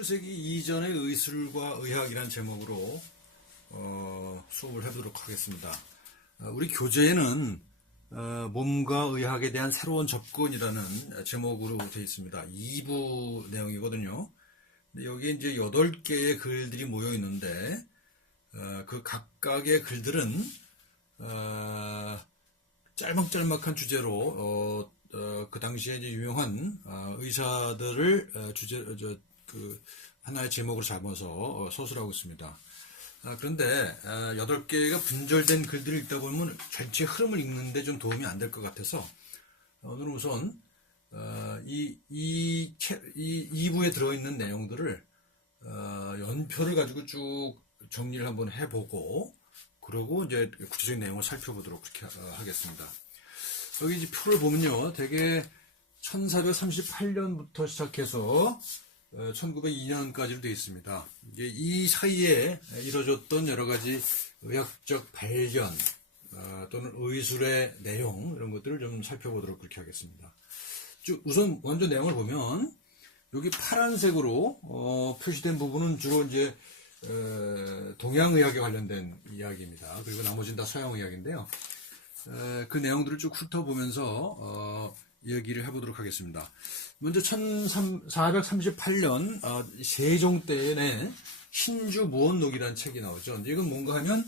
19세기 이전의 의술과 의학이라는 제목으로 수업을 해보도록 하겠습니다. 우리 교재에는 몸과 의학에 대한 새로운 접근이라는 제목으로 되어 있습니다. 2부 내용이거든요. 여기에 이제 8개의 글들이 모여 있는데 그 각각의 글들은 짤막짤막한 주제로 그 당시에 이제 유명한 의사들을 하나의 제목으로 잡아서 서술하고 있습니다. 그런데 8개가 분절된 글들을 읽다 보면 전체 흐름을 읽는데 좀 도움이 안 될 것 같아서 오늘은 우선 이 2부에 들어있는 내용들을 연표를 가지고 쭉 정리를 한번 해보고 그러고 이제 구체적인 내용을 살펴보도록 그렇게 하겠습니다. 여기 이제 표를 보면요, 대개 1438년부터 시작해서 1902년까지로 되어 있습니다. 이 사이에 이루어졌던 여러 가지 의학적 발견 또는 의술의 내용 이런 것들을 좀 살펴보도록 그렇게 하겠습니다. 우선 먼저 내용을 보면 여기 파란색으로 표시된 부분은 주로 이제 동양의학에 관련된 이야기입니다. 그리고 나머지는 다 서양의학인데요. 그 내용들을 쭉 훑어보면서 얘기를 해보도록 하겠습니다. 먼저 1438년 세종 때에 신주무원록이라는 책이 나오죠. 이건 뭔가 하면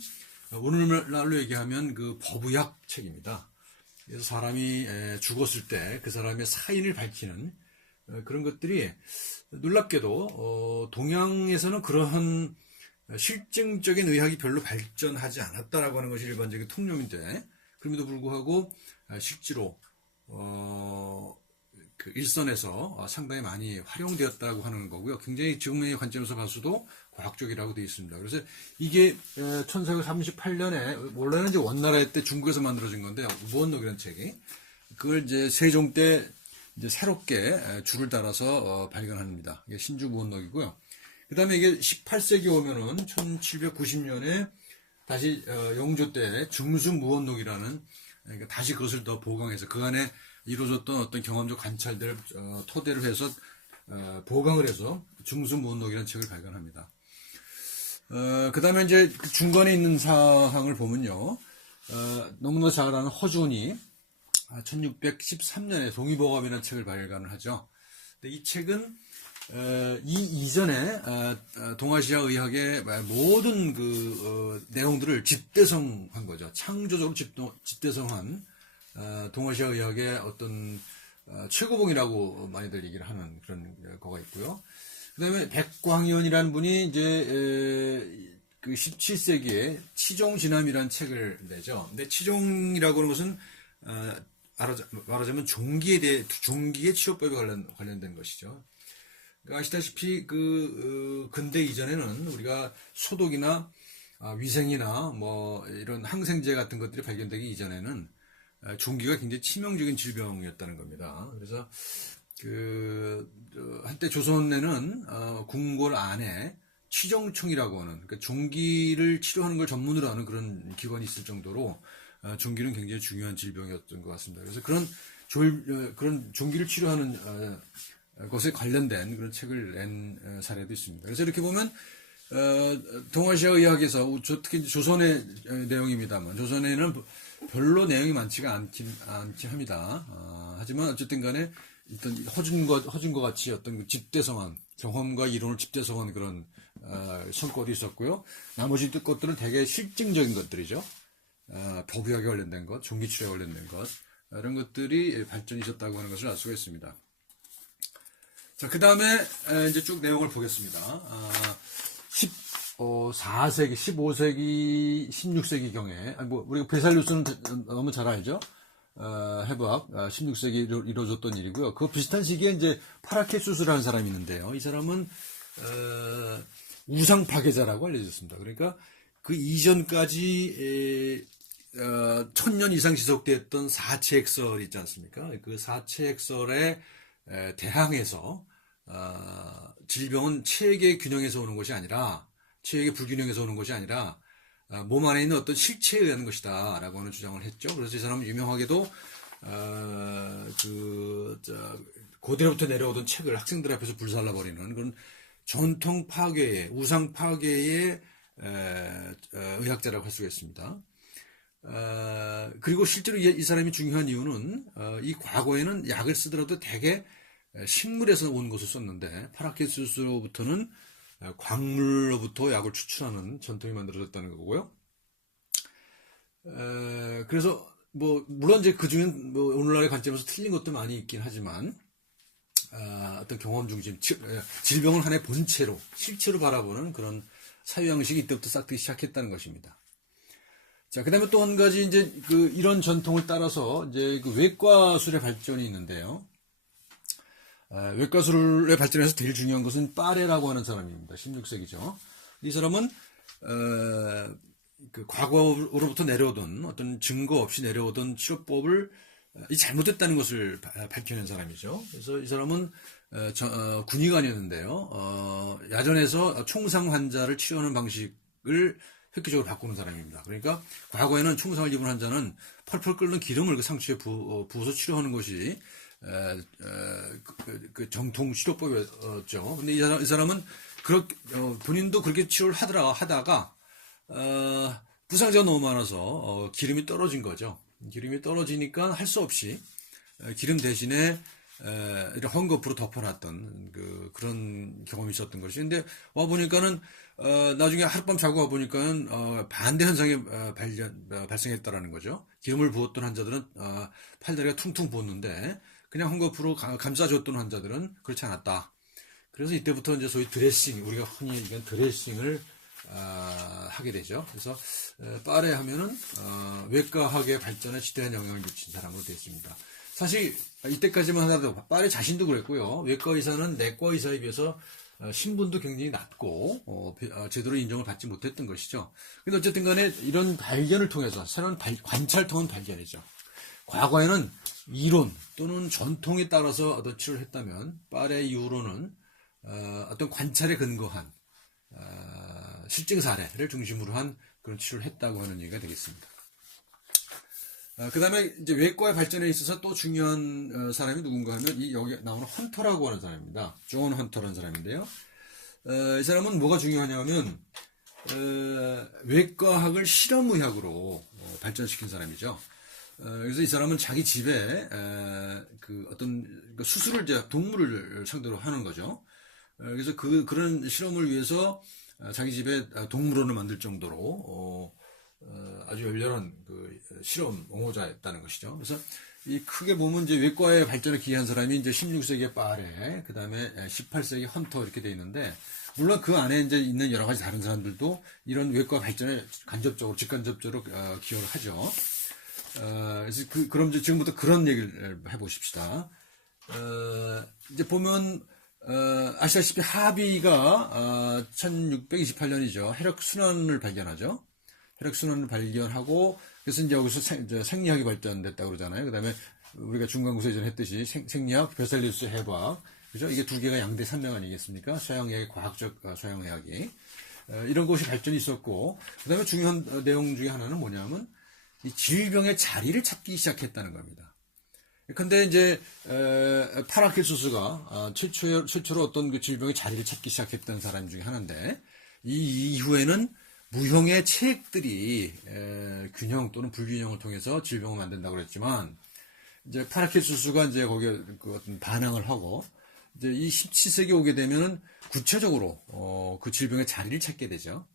오늘날로 얘기하면 그 법의학 책입니다. 그래서 사람이 죽었을 때 그 사람의 사인을 밝히는 그런 것들이 놀랍게도 동양에서는 그러한 실증적인 의학이 별로 발전하지 않았다라고 하는 것이 일반적인 통념인데 그럼에도 불구하고 실제로 그 일선에서 상당히 많이 활용되었다고 하는 거고요. 굉장히 지금의 관점에서 봐서도 과학적이라고 되어 있습니다. 그래서 이게 1438년에 원래는 이제 원나라 때 중국에서 만들어진 건데 무원록이라는 책이 그걸 이제 세종 때 이제 새롭게 줄을 달아서 발견합니다. 이게 신주무원록이고요. 그 다음에 이게 18세기 오면은 1790년에 다시 영조 때 중수무원록이라는 그러니까 다시 그것을 더 보강해서 그 안에 이루어졌던 어떤 경험적 관찰들을 토대로 해서 보강을 해서 중수무원록이라는 책을 발견합니다. 그 다음에 이제 그 중간에 있는 사항을 보면요, 너무나 잘 아는 허준이 1613년에 동의보감이라는 책을 발간을 하죠. 근데 이 책은 이 이전에 동아시아 의학의 모든 그 내용들을 집대성한 거죠. 창조적으로 집대성한 동아시아 의학의 어떤 최고봉이라고 많이들 얘기를 하는 그런 거가 있고요. 그다음에 백광현이라는 분이 이제 그 17세기에 치종진암이라는 책을 내죠. 근데 치종이라고 하는 것은 말하자면 종기의 치료법에 관련된 것이죠. 그러니까 아시다시피 근대 이전에는 우리가 소독이나 위생이나 뭐 이런 항생제 같은 것들이 발견되기 이전에는 종기가 굉장히 치명적인 질병이었다는 겁니다. 그래서 한때 조선에는 궁궐 안에 치정청이라고 하는 그러니까 종기를 치료하는 걸 전문으로 하는 그런 기관이 있을 정도로 종기는 굉장히 중요한 질병이었던 것 같습니다. 그래서 그런 종기를 치료하는 것에 관련된 그런 책을 낸 사례도 있습니다. 그래서 이렇게 보면 동아시아 의학에서 특히 조선의 내용입니다만 조선에는 별로 내용이 많지가 않긴 합니다. 하지만 어쨌든 간에 일단 허준과 같이 어떤 그 집대성한 경험과 이론을 집대성한 그런 성과도 있었고요. 나머지 것들은 되게 실증적인 것들이죠. 법의학에 관련된 것, 종기치료에 관련된 것 이런 것들이 발전이 있었다고 하는 것을 알 수가 있습니다. 자, 그 다음에 이제 쭉 내용을 보겠습니다. 14세기, 15세기, 16세기 경에, 우리가 베살리우스는 너무 잘 알죠? 해부학, 16세기 이루어졌던 일이고요. 그 비슷한 시기에 이제 파라케수스라는 사람이 있는데요. 이 사람은, 우상 파괴자라고 알려졌습니다. 그러니까 그 이전까지, 1000년 이상 지속되었던 사체액설 있지 않습니까? 그 사체액설에 대항해서, 질병은 체액의 균형에서 오는 것이 아니라, 체액의 불균형에서 오는 것이 아니라, 몸 안에 있는 어떤 실체에 의한 것이다 라고 하는 주장을 했죠. 그래서 이 사람은 유명하게도 고대로부터 내려오던 책을 학생들 앞에서 불살라버리는 그런 전통 파괴의, 우상 파괴의 의학자라고 할 수가 있습니다. 그리고 실제로 이 사람이 중요한 이유는 이 과거에는 약을 쓰더라도 대개 식물에서 온 것을 썼는데 파라케수스로부터는 광물로부터 약을 추출하는 전통이 만들어졌다는 거고요. 그래서 뭐 물론 이제 그 중엔 뭐 오늘날의 관점에서 틀린 것도 많이 있긴 하지만 어떤 경험 중심, 질병을 하나의 본체로 실체로 바라보는 그런 사유 양식이 이때부터 싹트기 시작했다는 것입니다. 자, 그다음에 또 한 가지 이제 이런 전통을 따라서 이제 외과술의 발전이 있는데요. 외과술의 발전에서 제일 중요한 것은 파레라고 하는 사람입니다. 16세기죠. 이 사람은 과거로부터 내려오던 어떤 증거 없이 내려오던 치료법을 잘못됐다는 것을 밝혀낸 사람이죠. 그래서 이 사람은 군의관이었는데요. 야전에서 총상 환자를 치료하는 방식을 획기적으로 바꾸는 사람입니다. 그러니까 과거에는 총상을 입은 환자는 펄펄 끓는 기름을 그 상처에 부어서 치료하는 것이 그 정통 치료법이었죠. 근데 이 사람은 본인도 그렇게 치료를 하다가 부상자가 너무 많아서 기름이 떨어진 거죠. 기름이 떨어지니까 할 수 없이 기름 대신에 이런 헝겊으로 덮어놨던 그런 경험이 있었던 것이. 근데 와 보니까는 나중에 하룻밤 자고 와 보니까는 반대 현상이 발생했다라는 거죠. 기름을 부었던 환자들은 팔다리가 퉁퉁 부었는데 그냥 헝겊으로 감싸줬던 환자들은 그렇지 않았다. 그래서 이때부터 이제 소위 드레싱, 우리가 흔히 얘기하는 드레싱을 하게 되죠. 그래서 파레 하면은 외과학의 발전에 지대한 영향을 미친 사람으로 되어 있습니다. 사실 이때까지만 하더라도 파레 자신도 그랬고요. 외과 의사는 내과 의사에 비해서 신분도 굉장히 낮고 제대로 인정을 받지 못했던 것이죠. 근데 어쨌든 간에 이런 발견을 통해서 새로운 관찰을 통한 발견이죠. 과거에는 이론 또는 전통에 따라서 어떤 치료를 했다면 파레 이후로는 어떤 관찰에 근거한 실증 사례를 중심으로 한 그런 치료를 했다고 하는 얘기가 되겠습니다. 그 다음에 이제 외과의 발전에 있어서 또 중요한 사람이 누군가 하면 여기 나오는 헌터라고 하는 사람입니다. 존 헌터라는 사람인데요. 이 사람은 뭐가 중요하냐면 외과학을 실험의학으로 발전시킨 사람이죠. 그래서 이 사람은 자기 집에 어떤 수술을 이제 동물을 상대로 하는 거죠. 그래서 그런 실험을 위해서 자기 집에 동물원을 만들 정도로 아주 열렬한 실험 옹호자였다는 것이죠. 그래서 이 크게 보면 이제 외과의 발전을 기여한 사람이 이제 16세기의 파레, 그 다음에 18세기 헌터 이렇게 돼 있는데, 물론 그 안에 이제 있는 여러 가지 다른 사람들도 이런 외과 발전에 직간접적으로 기여를 하죠. 그래서 그럼 이제 지금부터 그런 얘기를 해보십시다. 이제 보면 아시다시피 하비가 1628년이죠. 혈액순환을 발견하죠. 혈액순환을 발견하고 그래서 이제 여기서 생리학이 발전됐다고 그러잖아요. 그 다음에 우리가 중간고사 예전에 했듯이 생리학, 베살리우스 해부학, 그죠? 이게 두 개가 양대 산맥 아니겠습니까? 서양의학의 과학적 서양의학이 이런 것이 발전이 있었고, 그 다음에 중요한 내용 중에 하나는 뭐냐면 이 질병의 자리를 찾기 시작했다는 겁니다. 근데 이제 파라켈소스가 최초로 어떤 그 질병의 자리를 찾기 시작했던 사람 중에 하나인데, 이 이후에는 무형의 체액들이 균형 또는 불균형을 통해서 질병을 만든다고 그랬지만, 이제 파라켈소스가 이제 거기에 그 어떤 반항을 하고, 이제 이 17세기 오게 되면은 구체적으로 그 질병의 자리를 찾게 되죠.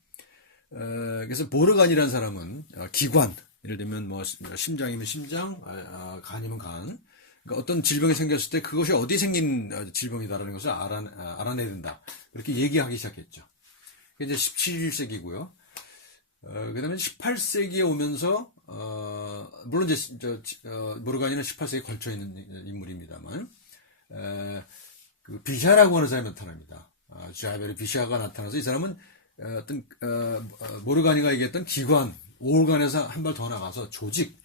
그래서 보르간이라는 사람은 기관, 예를 들면 뭐 심장이면 심장, 간이면 간. 그러니까 어떤 질병이 생겼을 때 그것이 어디 생긴 질병이다라는 것을 알아내야 된다. 그렇게 얘기하기 시작했죠. 이제 17세기고요. 그다음에 18세기에 오면서 물론 이제 모르가니는 18세기에 걸쳐 있는 인물입니다만 그 비샤라고 하는 사람이 나타납니다. 자베르 비샤가 나타나서 이 사람은 어떤 모르가니가 얘기했던 기관, 오르간에서 한 발 더 나가서 조직.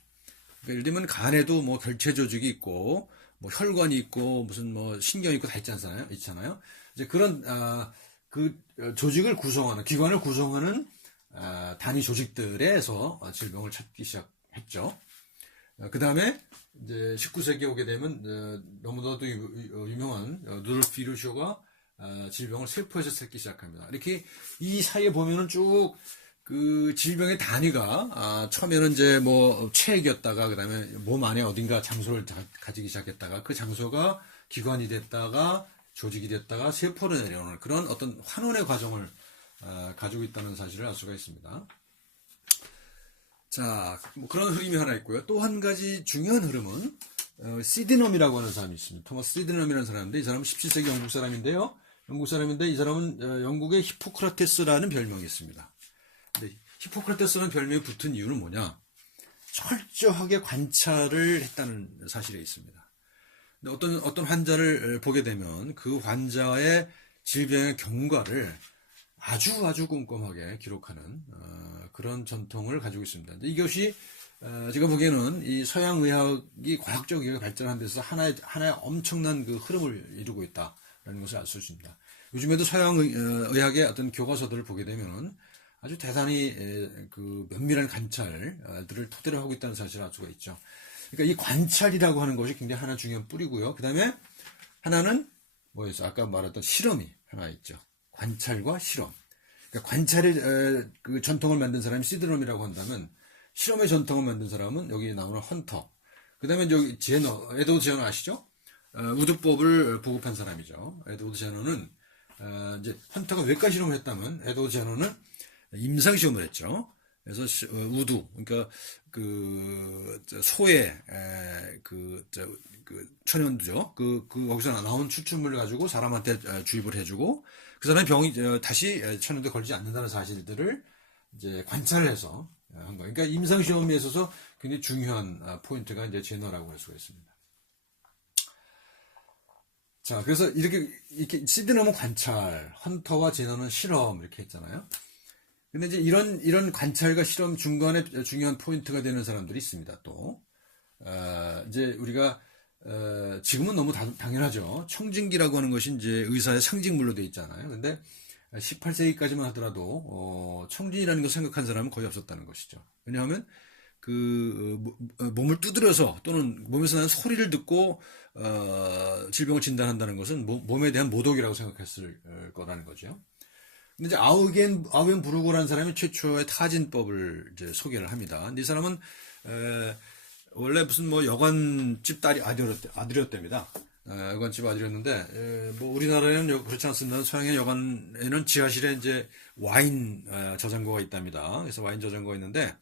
그러니까 예를 들면 간에도 뭐 결체 조직이 있고 뭐 혈관이 있고 무슨 뭐 신경이 있고 다 있잖아요. 이제 그런 그 조직을 구성하는 기관을 구성하는 단위 조직들에서 질병을 찾기 시작했죠. 그 다음에 이제 19세기에 오게 되면 너무나도 유명한 루돌프 비르쇼가 질병을 세포에서 찾기 시작합니다. 이렇게 이 사이에 보면은 쭉 그 질병의 단위가 처음에는 이제 뭐 체액이었다가 그다음에 몸 안에 어딘가 장소를 가지기 시작했다가 그 장소가 기관이 됐다가 조직이 됐다가 세포로 내려오는 그런 어떤 환원의 과정을 가지고 있다는 사실을 알 수가 있습니다. 자, 뭐 그런 흐름이 하나 있고요. 또 한 가지 중요한 흐름은 시드넘이라고 하는 사람이 있습니다. 토마스 시드넘이라는 사람인데 이 사람은 17세기 영국 사람인데요. 영국 사람인데 이 사람은 영국의 히포크라테스라는 별명이 있습니다. 근데 히포크라테스라는 별명이 붙은 이유는 뭐냐? 철저하게 관찰을 했다는 사실이 있습니다. 근데 어떤 환자를 보게 되면 그 환자의 질병의 경과를 아주 꼼꼼하게 기록하는 그런 전통을 가지고 있습니다. 이것이 제가 보기에는 이 서양 의학이 과학적 의학이 발전한 데서 하나의 엄청난 그 흐름을 이루고 있다라는 것을 알 수 있습니다. 요즘에도 서양 의학의 어떤 교과서들을 보게 되면 아주 대단히 그 면밀한 관찰들을 토대로 하고 있다는 사실을 알 수가 있죠. 그러니까 이 관찰이라고 하는 것이 굉장히 하나 중요한 뿌리고요. 그 다음에 하나는 뭐였어? 아까 말했던 실험이 하나 있죠. 관찰과 실험. 그러니까 관찰의 그 전통을 만든 사람이 시드럼이라고 한다면 실험의 전통을 만든 사람은 여기 나오는 헌터. 그 다음에 여기 에드워드 제너 아시죠? 우두법을 보급한 사람이죠. 에드워드 제너는 이제 헌터가 외과 실험을 했다면 에드워드 제너는 임상 시험을 했죠. 그래서 우두, 그러니까 그 소의 그 천연두죠. 거기서 나온 추출물을 가지고 사람한테 주입을 해주고 그 사람이 병이 다시 천연두에 걸리지 않는다는 사실들을 이제 관찰을 해서 한 거예요. 그러니까 임상 시험에 있어서 굉장히 중요한 포인트가 이제 제너라고 할 수가 있습니다. 자, 그래서 이렇게 시드넘은 관찰, 헌터와 제너는 실험 이렇게 했잖아요. 근데 이제 이런 관찰과 실험 중간에 중요한 포인트가 되는 사람들이 있습니다. 또 이제 우리가 지금은 너무 당연하죠. 청진기라고 하는 것이 이제 의사의 상징물로 되어 있잖아요. 근데 18세기까지만 하더라도 청진이라는 것을 생각한 사람은 거의 없었다는 것이죠. 왜냐하면 그 몸을 두드려서 또는 몸에서 나는 소리를 듣고 질병을 진단한다는 것은 몸에 대한 모독이라고 생각했을 거라는 거죠. 근데 이제 아우겐 부르고라는 사람이 최초의 타진법을 이제 소개를 합니다. 근데 이 사람은 원래 무슨 뭐 여관집 아들이었답니다. 여관집 아들이었는데 뭐 우리나라에는 그렇지 않습니다. 서양의 여관에는 지하실에 이제 와인 저장고가 있답니다. 그래서 와인 저장고가 있는데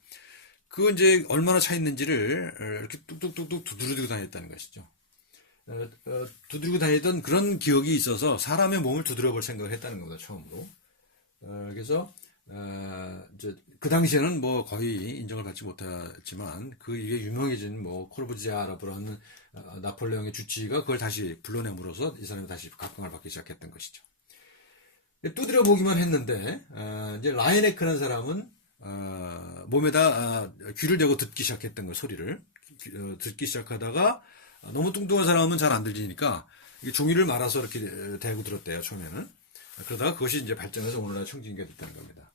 그 이제 얼마나 차 있는지를 이렇게 뚝뚝뚝뚝 두드리고 다녔다는 것이죠. 두드리고 다니던 그런 기억이 있어서 사람의 몸을 두드려 볼 생각을 했다는 겁니다. 처음으로. 그래서 이제 그 당시에는 뭐 거의 인정을 받지 못했지만 이게 유명해진 뭐 코르부지아라는 나폴레옹의 주치의가 그걸 다시 불러내므로써 이 사람이 다시 각광을 받기 시작했던 것이죠. 두드려 보기만 했는데 이제 라이네크라는 사람은 몸에다 귀를 대고 듣기 시작했던 거 소리를 듣기 시작하다가 너무 뚱뚱한 사람은 잘 안 들리니까 종이를 말아서 이렇게 대고 들었대요 처음에는. 그러다가 그것이 이제 발전해서 오늘날 청진기가 됐다는 겁니다.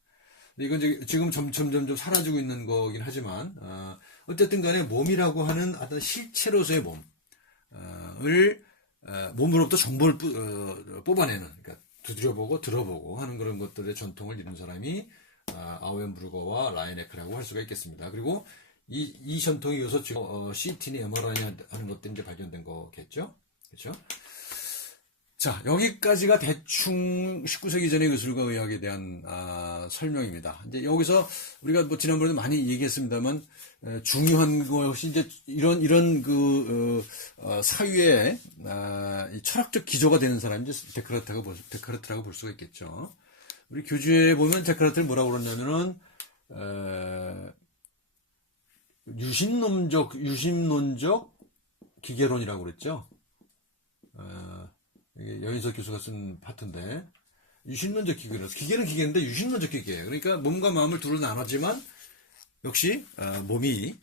이건 이제 지금 점점 사라지고 있는 거긴 하지만, 어쨌든 간에 몸이라고 하는 어떤 실체로서의 몸으로부터 정보를 뽑아내는, 그러니까 두드려보고 들어보고 하는 그런 것들의 전통을 이룬 사람이, 아우겐부르거와 라이네크라고 할 수가 있겠습니다. 그리고 이 전통에 이어서 지금, CT니 MRI 하는 것들이 이제 발견된 거겠죠? 그렇죠? 자, 여기까지가 대충 19세기 전의 의술과 의학에 대한 설명입니다. 이제 여기서 우리가 뭐 지난번에도 많이 얘기했습니다만 중요한 것이 이제 이런 그 사유의 이 철학적 기조가 되는 사람이 이제 데카르트라고 볼 수가 있겠죠. 우리 교주에 보면 데카르트를 뭐라고 그러냐면은 유심론적 기계론이라고 그랬죠. 여인석 교수가 쓴 파트인데 유심론적 기계론. 기계는 기계인데 유심론적 기계예요. 그러니까 몸과 마음을 두루 나누지만 역시 마음이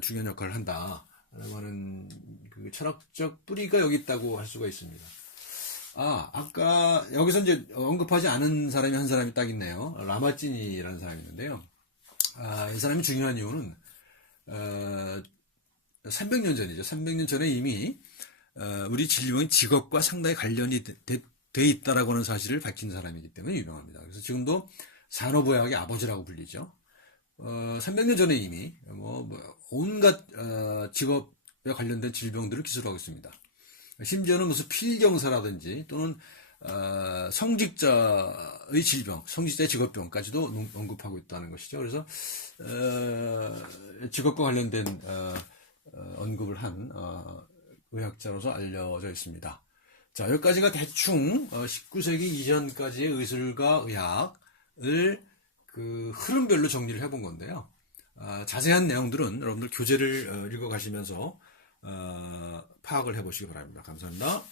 중요한 역할을 한다라고 하는 그 철학적 뿌리가 여기 있다고 할 수가 있습니다. 아까 여기서 이제 언급하지 않은 사람이 한 사람이 딱 있네요. 라마찌니라는 사람이 있는데요. 이 사람이 중요한 이유는 300년 전이죠. 300년 전에 이미 우리 진료는 직업과 상당히 관련이 돼 있다라고 하는 사실을 밝힌 사람이기 때문에 유명합니다. 그래서 지금도 산업의학의 아버지라고 불리죠. 300년 전에 이미 온갖 직업에 관련된 질병들을 기술하고 있습니다. 심지어는 무슨 필경사라든지 또는 성직자의 질병, 성직자의 직업병까지도 언급하고 있다는 것이죠. 그래서 직업과 관련된 언급을 한 의학자로서 알려져 있습니다. 자, 여기까지가 대충 19세기 이전까지의 의술과 의학을 그 흐름별로 정리를 해본 건데요. 자세한 내용들은 여러분들 교재를 읽어가시면서 파악을 해보시기 바랍니다. 감사합니다.